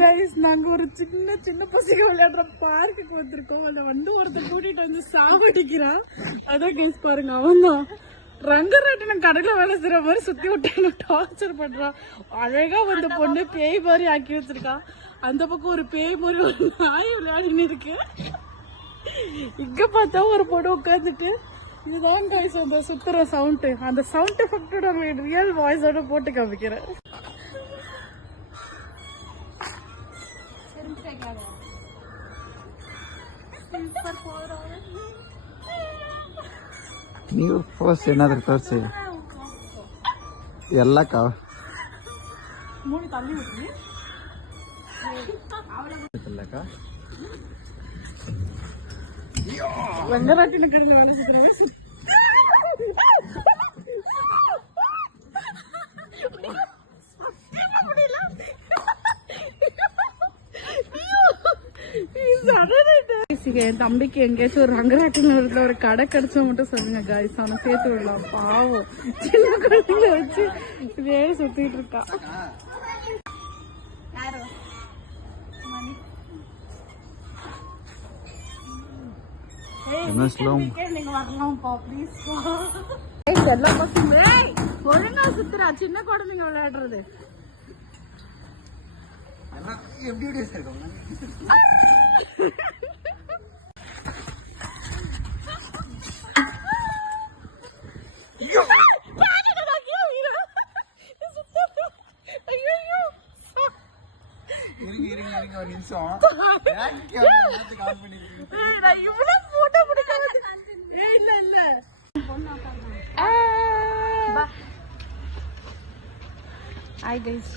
Guys நாங்க ஒரு சின்ன சின்ன பசங்க விளையாடுற பார்க்குக்கு வந்திருக்கோம். அதை வந்து ஒருத்தர் கூட்டிட்டு வந்து சாவடிக்கிறான். அதான் கைஸ் பாருங்க, அவன் தான் ரங்கராட்டினம் கடையில வேலை செய்யற மாதிரி சுத்தி விட்டு டார்ச்சர் பண்றான். அழகா வந்த பொண்ணு பேய் மாதிரி ஆக்கி வச்சிருக்கான். அந்த பக்கம் ஒரு பேய் மாதிரி ஒரு நாய் விளையாடின்னு இருக்கு. இங்க பார்த்தா ஒரு பொண்ணு உட்காந்துட்டு இதுதான் கைஸ் அந்த சுத்துற சவுண்ட். அந்த சவுண்ட் எஃபெக்டோட ரியல் வாய்ஸோட போட்டு காமிக்கிறேன். ನೀವು ಫಸ್ಟ್ ಏನಾದ್ರು ತೋರಿಸಿ ಎಲ್ಲ ಮೂಡಿ ತಲ್ಲಿ ಬಿಟ್ರಿ ರಂಗರಾಟಿನ ಕಡೆ வேலை செய்யறாங்க. என் தம்பிக்கு எங்கேயாச்சும் ஒரு ரங்கராட்டினத்துல ஒரு கடை கிடைச்சா மட்டும் சொல்லுங்க காய்ஸ், அவனை சேர்த்து விடலாம். பாவம் சின்ன குழந்தைங்க வச்சு இதே சுத்திட்டு இருக்கா. நீங்க வரலாம்ப்பா ப்ளீஸ். எல்லா பசங்க ஒழுங்கா சுத்துறா, சின்ன குழந்தைங்க விளையாடுறது.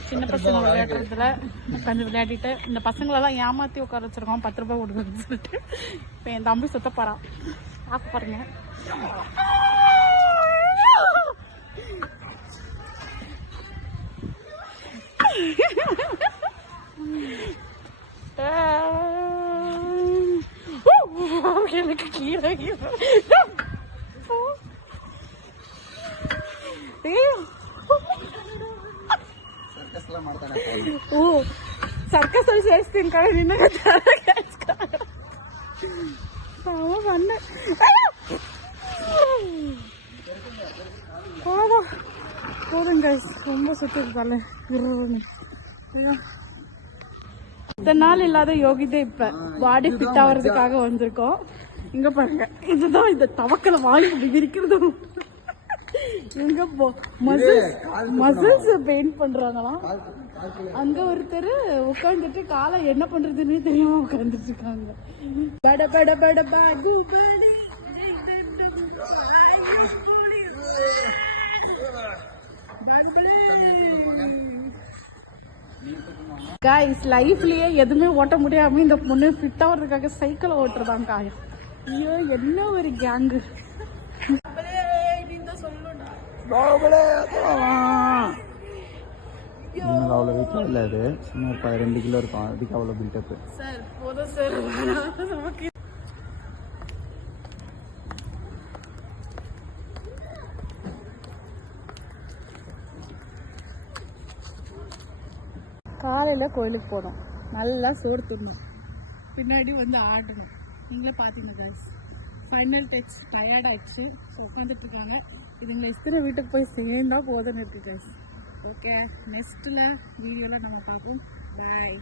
சின்ன பசங்க விளையாடுறதுல உட்காந்து விளையாடிட்டு இந்த பசங்களெல்லாம் ஏமாத்தி உட்கார வச்சிருக்கோம் 10 ரூபாய் கொடுக்குறதுன்னு சொல்லிட்டு. இப்போ என் தம்பி சுத்த போறான், பார்க்க பாருங்க. எனக்கு கீழே ఓ సర్కస్ అవి చేస్తుంది కదా నిన్న போதும் கைஸ், ரொம்ப சுத்திருப்பால. இத்தனை நாள் இல்லாத யோகிதே இப்ப பாடி ஃபிட் ஆகிறதுக்காக வந்திருக்கோம். இங்க பாருங்க, இதுதான் இந்த தவக்கலை வாங்கி விரிக்கிறது. இங்க மசில்ஸ் பெயிண்ட் பண்றாங்களாம். அங்க ஒருத்தர் உட்காந்துட்டு காலை என்ன பண்றதுன்னு தெரியாம உட்காந்துட்டு இருக்காங்க. பட பட பட பாகுபலி गाइस லைஃப்லயே எதுவுமே ஓட்ட முடியாம இந்த பொண்ணு ஃபிட் ஆகிறதுக்காக சைக்கிள் ஓட்டுறதாங்க. ஐயோ என்ன ஒரு கேங்கு. அவ்வளோ வெயிட்லாம் இல்லை, அது சும்மா 2 கிலோ இருக்கும். அதுக்கு அவ்வளோ பில்டப்பு. சார் போதும் சார், நமக்கு காலையில் கோயிலுக்கு போனோம், நல்லா சோறு தின்னோம், பின்னாடி வந்து ஆடணும். நீங்களே பார்த்தீங்க கைஸ். ஃபைனல் டச் டயர்ட் ஆயிடுச்சு. ஸோ உட்காந்துட்டு இருக்காங்க. இதுங்களை இத்தனை வீட்டுக்கு போய் சேர்ந்தா போதுன்னு இருக்கு கைஸ். ஓகே, நெக்ஸ்ட்டில் வீடியோவில் நம்ம பார்ப்போம். பாய்.